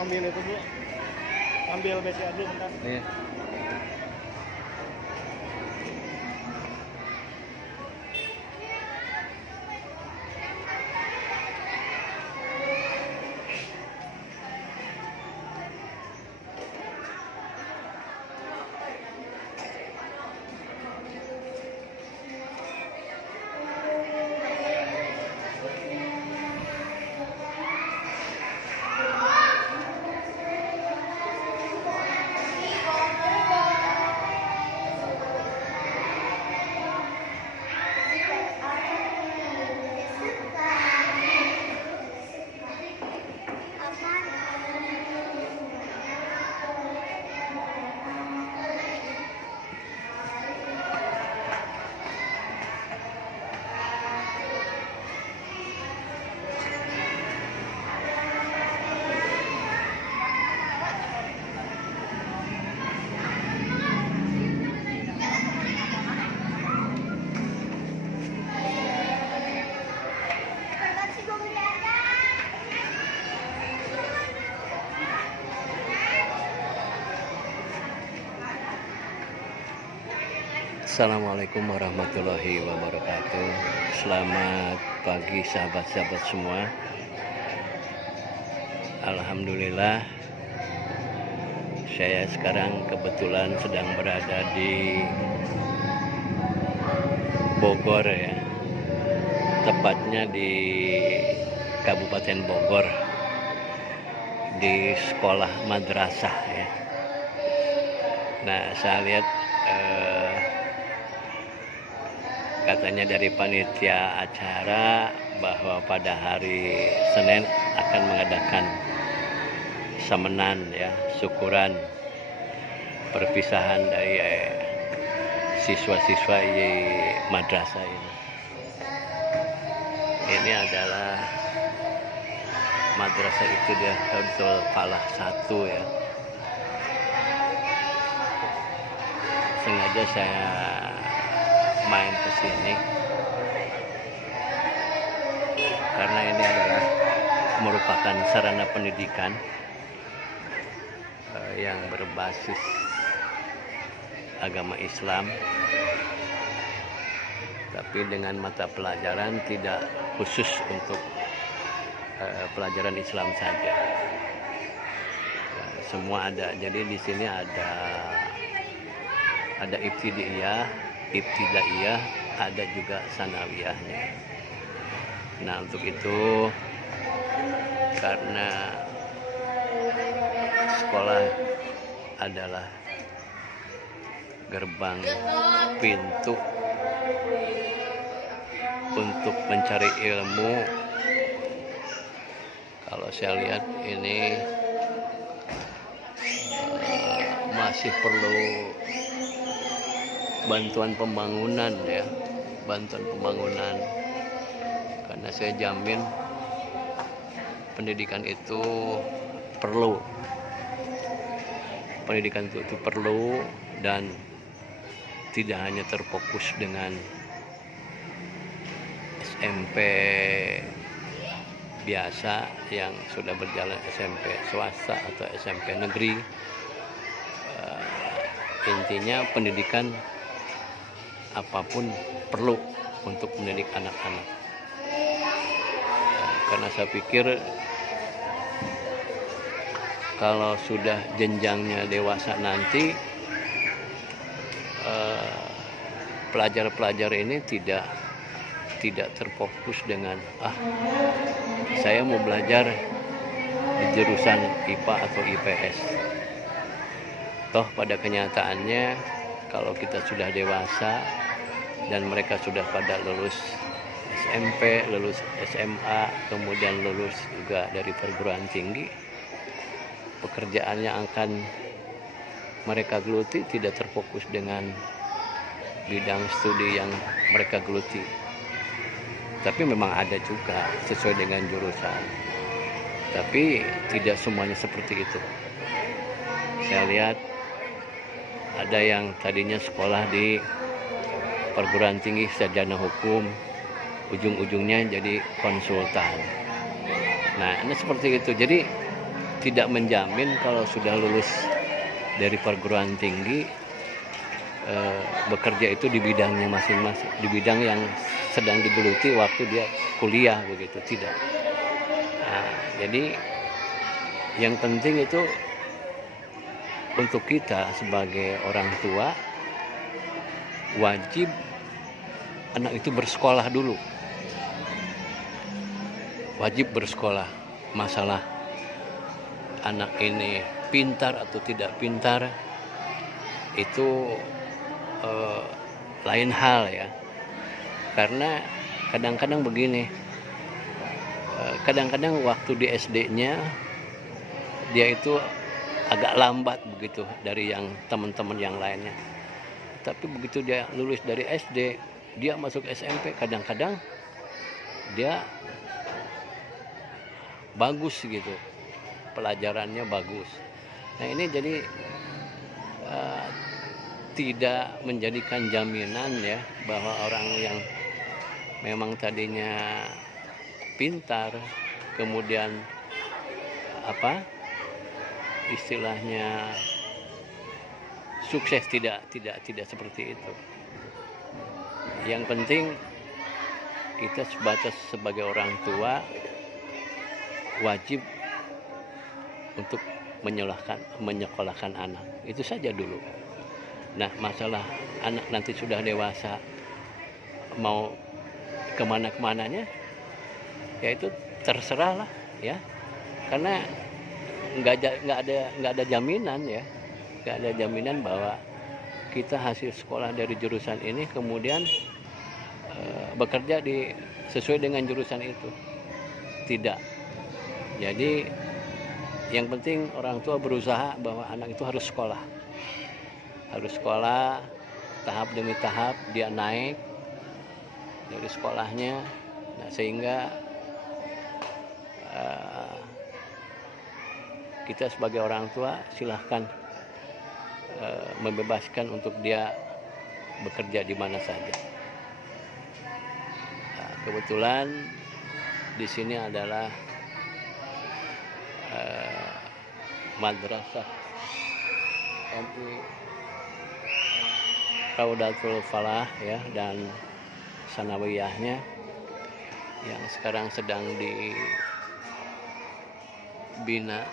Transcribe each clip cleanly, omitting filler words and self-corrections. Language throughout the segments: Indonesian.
Ambil itu dulu, ambil BCA dulu bentar. Iya. Assalamualaikum warahmatullahi wabarakatuh. Selamat pagi sahabat-sahabat semua. Alhamdulillah, saya sekarang kebetulan sedang berada di Bogor ya, tepatnya di Kabupaten Bogor, di sekolah madrasah ya. Nah, saya lihat katanya dari panitia acara bahwa pada hari Senin akan mengadakan semenan ya, syukuran perpisahan dari siswa-siswa di madrasah ini. Ini adalah madrasah itu dia Hifdzul Falah 1 ya. Sengaja saya main ke sini karena ini adalah merupakan sarana pendidikan yang berbasis agama Islam, tapi dengan mata pelajaran tidak khusus untuk pelajaran Islam saja. Semua ada. Jadi di sini ada ibtidaiyah, ada juga sanawiyahnya. Nah, untuk itu karena sekolah adalah gerbang pintu untuk mencari ilmu, kalau saya lihat ini masih perlu bantuan pembangunan ya, karena saya jamin pendidikan itu perlu, dan tidak hanya terfokus dengan SMP biasa yang sudah berjalan, SMP swasta atau SMP negeri. Intinya pendidikan apapun perlu untuk mendidik anak-anak, karena saya pikir kalau sudah jenjangnya dewasa nanti, pelajar-pelajar ini tidak terfokus dengan saya mau belajar di jurusan IPA atau IPS. Toh pada kenyataannya kalau kita sudah dewasa dan mereka sudah pada lulus SMP, lulus SMA, kemudian lulus juga dari perguruan tinggi, pekerjaan yang akan mereka geluti tidak terfokus dengan bidang studi yang mereka geluti. Tapi memang ada juga sesuai dengan jurusan. Tapi tidak semuanya seperti itu. Saya lihat ada yang tadinya sekolah di perguruan tinggi sarjana hukum, ujung-ujungnya jadi konsultan. Nah, ini seperti itu. Jadi tidak menjamin kalau sudah lulus dari perguruan tinggi bekerja itu di bidangnya masing-masing, di bidang yang sedang digeluti waktu dia kuliah, begitu tidak. Nah, jadi yang penting itu untuk kita sebagai orang tua wajib anak itu bersekolah dulu, wajib bersekolah. Masalah anak ini pintar atau tidak pintar itu lain hal ya, karena kadang-kadang begini, kadang-kadang waktu di SD-nya dia itu agak lambat begitu dari yang teman-teman yang lainnya, tapi begitu dia lulus dari SD, dia masuk SMP, kadang-kadang dia bagus gitu, pelajarannya bagus. Nah ini jadi tidak menjadikan jaminan ya bahwa orang yang memang tadinya pintar kemudian istilahnya sukses, tidak seperti itu. Yang penting kita sebagai orang tua wajib untuk menyekolahkan anak, itu saja dulu. Nah, masalah anak nanti sudah dewasa mau kemana-kemananya, ya itu terserah lah ya, karena nggak ada jaminan ya, nggak ada jaminan bahwa kita hasil sekolah dari jurusan ini kemudian bekerja sesuai dengan jurusan itu, tidak. Jadi yang penting orang tua berusaha bahwa anak itu harus sekolah tahap demi tahap, dia naik dari sekolahnya. Nah, sehingga kita sebagai orang tua silahkan membebaskan untuk dia bekerja di mana saja. Nah, kebetulan di sini adalah Madrasah MI Raudatul Falah ya, dan sanawiyahnya yang sekarang sedang dibina.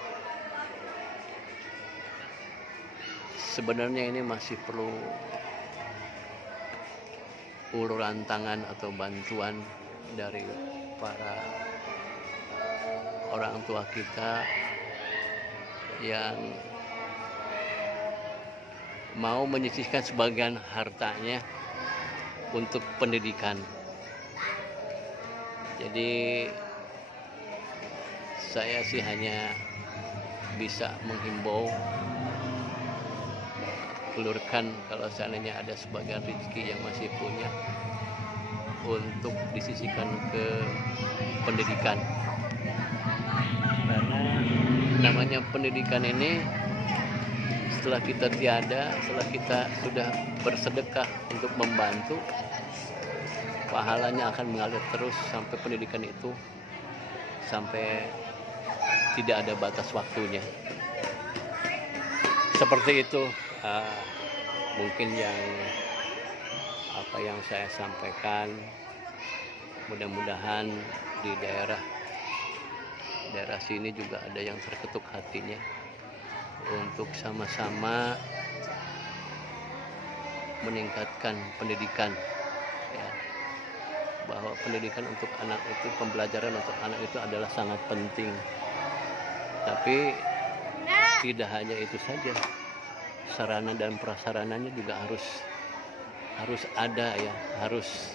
Sebenarnya ini masih perlu uluran tangan atau bantuan dari para orang tua kita yang mau menyisihkan sebagian hartanya untuk pendidikan. Jadi saya sih hanya bisa menghimbau, ulurkan kalau seandainya ada sebagian rezeki yang masih punya untuk disisihkan ke pendidikan. Karena namanya pendidikan ini, setelah kita tiada, setelah kita sudah bersedekah untuk membantu, pahalanya akan mengalir terus sampai pendidikan itu sampai tidak ada batas waktunya. Seperti itu mungkin yang saya sampaikan. Mudah-mudahan di daerah sini juga ada yang terketuk hatinya untuk sama-sama meningkatkan pendidikan ya, bahwa pendidikan untuk anak itu, pembelajaran untuk anak itu adalah sangat penting. Tapi tidak hanya itu saja, sarana dan prasarananya juga harus ada ya, harus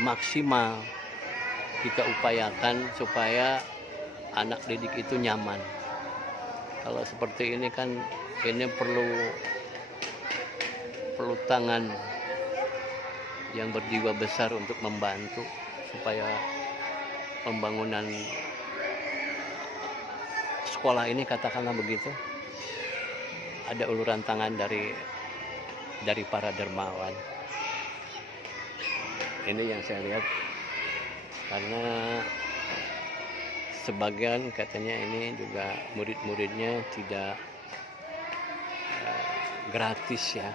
maksimal kita upayakan supaya anak didik itu nyaman. Kalau seperti ini kan ini perlu tangan yang berjiwa besar untuk membantu supaya pembangunan sekolah ini, katakanlah begitu, ada uluran tangan dari para dermawan. Ini yang saya lihat, karena sebagian katanya ini juga murid-muridnya tidak gratis ya,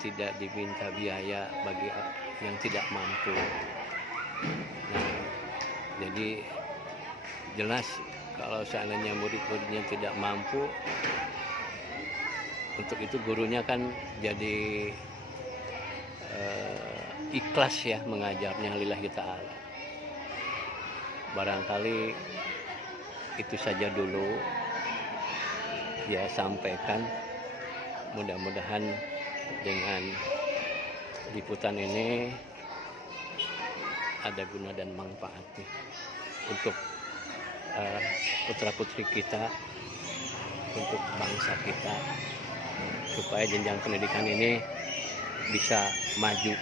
tidak diminta biaya bagi yang tidak mampu. Nah, jadi jelas kalau seandainya murid-muridnya tidak mampu, untuk itu gurunya kan jadi ikhlas ya mengajarnya lillahi ta'ala. Barangkali itu saja dulu dia sampaikan. Mudah-mudahan dengan liputan ini ada guna dan manfaatnya untuk putra-putri kita, untuk bangsa kita, supaya jenjang pendidikan ini bisa maju.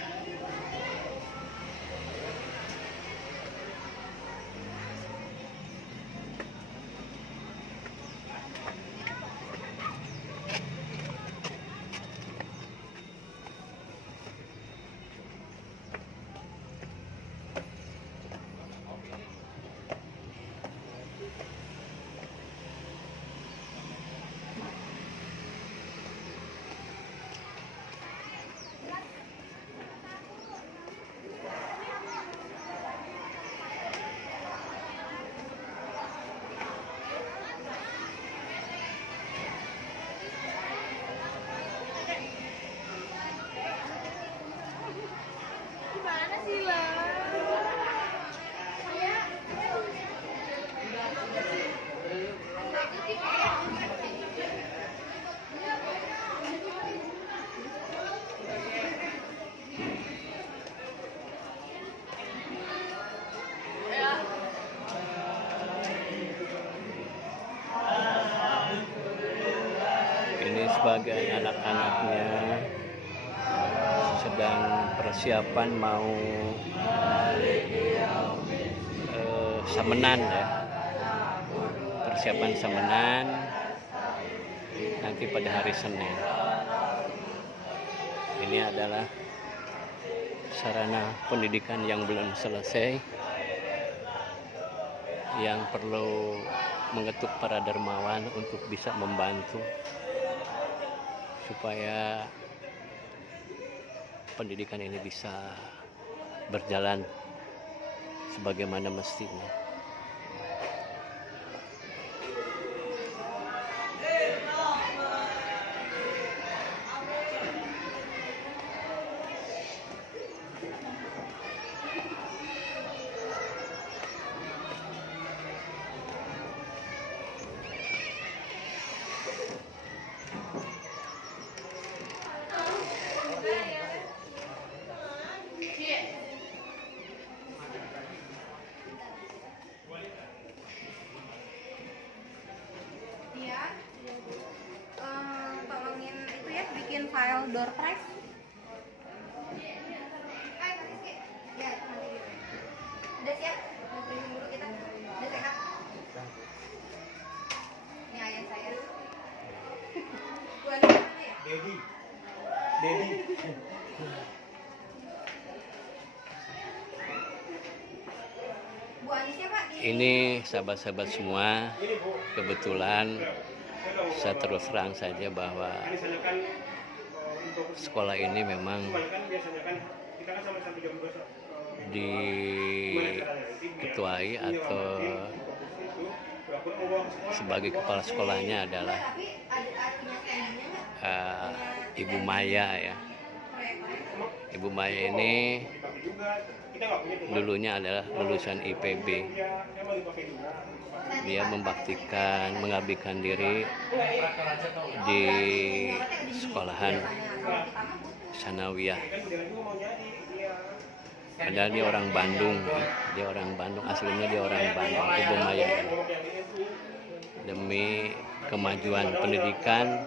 Gimana sih lah? Ini sebagai anak-anaknya sedang persiapan mau samenan ya, persiapan samenan nanti pada hari Senin. Ini adalah sarana pendidikan yang belum selesai, yang perlu mengetuk para dermawan untuk bisa membantu supaya pendidikan ini bisa berjalan sebagaimana mestinya. Iya. Tolongin itu ya, bikin file door prize. Ya, nanti gitu. Udah siap? Mau briefing dulu kita. Udah sehat? Ini ayah saya. Buat mana ya? Dedi. Bu Anisnya Pak. Ini sahabat-sahabat semua, kebetulan saya terus terang saja bahwa sekolah ini memang diketuai atau sebagai kepala sekolahnya adalah Ibu Maya ya. Ibu Maya ini dulunya adalah lulusan IPB. Dia mengabdikan diri di sekolahan Sanawiyah Padahal dia orang Bandung, dia orang Bandung, aslinya dia orang Bandung, Ibu Maya. Demi kemajuan pendidikan,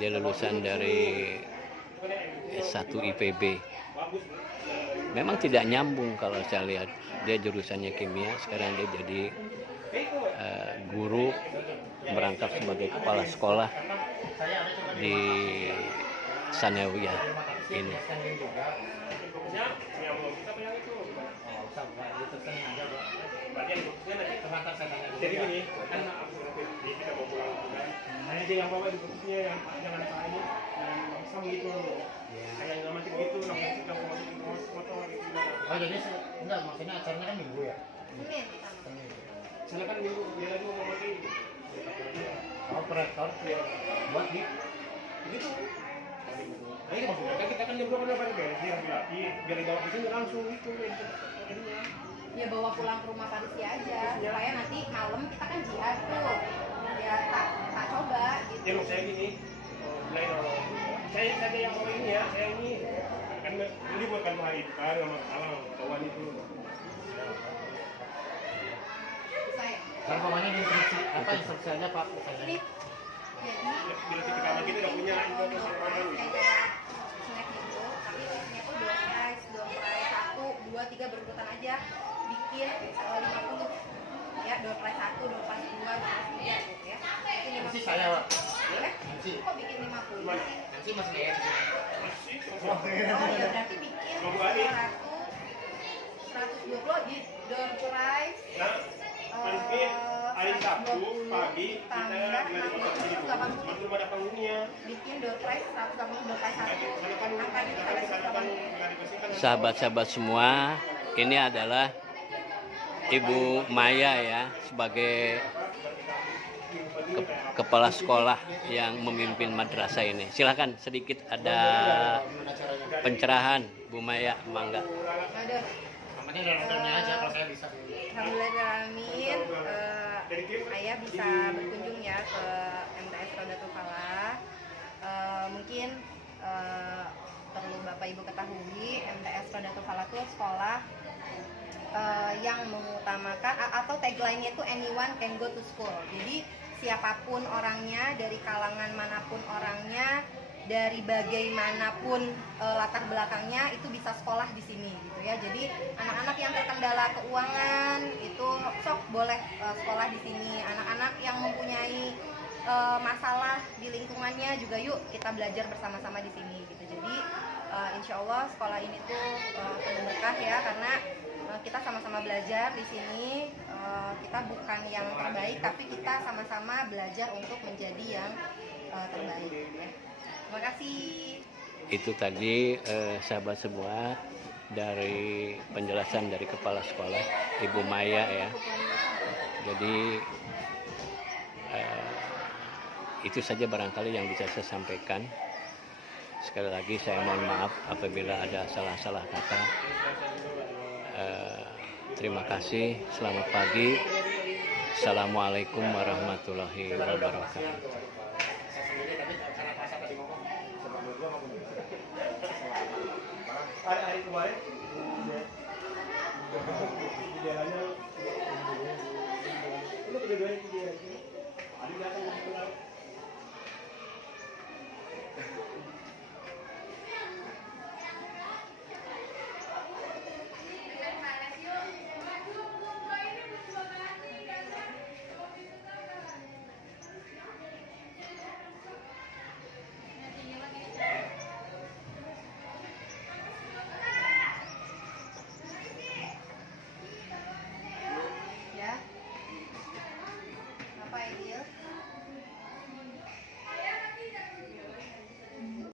dia lulusan dari S1 IPB. Memang tidak nyambung kalau saya lihat, dia jurusannya kimia, sekarang dia jadi guru, merangkap sebagai kepala sekolah di Sanawiyah ini. Jadi gini, kan aku kita mau pulang juga. Hanya dia yang bawa di kursinya yang jangan salah ini, yang sama gitu loh. Kayak yang mati gitu, kita mau masukin motor gitu. Oh jadi enggak, maksudnya acaranya kan minggu ya? Senin pertama. Soalnya kan minggu dia lagi mau mati. Oh proyektor buat di Begitu. Nah ini maksudnya kan kita kan jam 2 pada beres, dia bilang, biar dibawa ke sini langsung gitu. Ya bawa pulang ke rumah Parisi aja supaya nanti malam kita kan jihad tuh. Ya tak coba gitu. Ya maksud saya gini, saya saja yang bawa ini ya, saya ini kan ini bukan hari itu kan, nggak masalah bawaan itu. Saya kalau pokoknya di instruksi apa instruksi aja Pak misalnya. ini jadi Bila kita kamar kita nggak punya info ke sekolah. kayak snack gitu, tapi snacknya tuh door prize 1, 2, 3 berurutan aja. Bikin 50 ya, door prize 1, door prize 2, door prize 3 gitu ya. Bikin 50. Nanti saya Pak. Nanti kok bikin 50 sih? Nanti masih lihat di sini. Masih, Oh ya berarti bikin 120 di door prize. Nah, nanti hari Sabtu pagi kita tambah dari kota sini bu, cuma belum ada panggungnya. bikin door prize 180 door prize 1. Ada kan Angkanya kita kasih ada kan 180. Sahabat-sahabat semua, ini adalah Ibu Maya ya, sebagai kepala sekolah yang memimpin madrasah ini. Silakan sedikit ada pencerahan Bu Maya, mangga. Aduh. Namanya udah nontonnya aja kalau saya bisa. Alhamdulillahirrahmanirrahim, ayah bisa berkunjung ya ke MTS Rodatul Falah. Mungkin perlu Bapak Ibu ketahui, MTS Rodatul Falah itu sekolah yang mengutamakan atau tagline-nya itu anyone can go to school. Jadi siapapun orangnya, dari kalangan manapun orangnya, dari bagaimanapun latar belakangnya itu bisa sekolah di sini gitu ya. Jadi anak-anak yang terkendala keuangan itu sok boleh sekolah di sini. Anak-anak yang mempunyai masalah di lingkungannya juga yuk kita belajar bersama-sama di sini gitu. Jadi insya Allah sekolah ini tuh penuh berkah ya, karena kita sama-sama belajar di sini. Kita bukan yang terbaik, tapi kita sama-sama belajar untuk menjadi yang terbaik ya. Terima kasih. Itu tadi sahabat semua dari penjelasan dari kepala sekolah Ibu Maya ya. Jadi itu saja barangkali yang bisa saya sampaikan. Sekali lagi saya mohon maaf apabila ada salah-salah kata. Terima kasih, selamat pagi. Assalamualaikum warahmatullahi wabarakatuh. Hari kemarin idealnya itu kedua-duanya idealnya. Ada belakang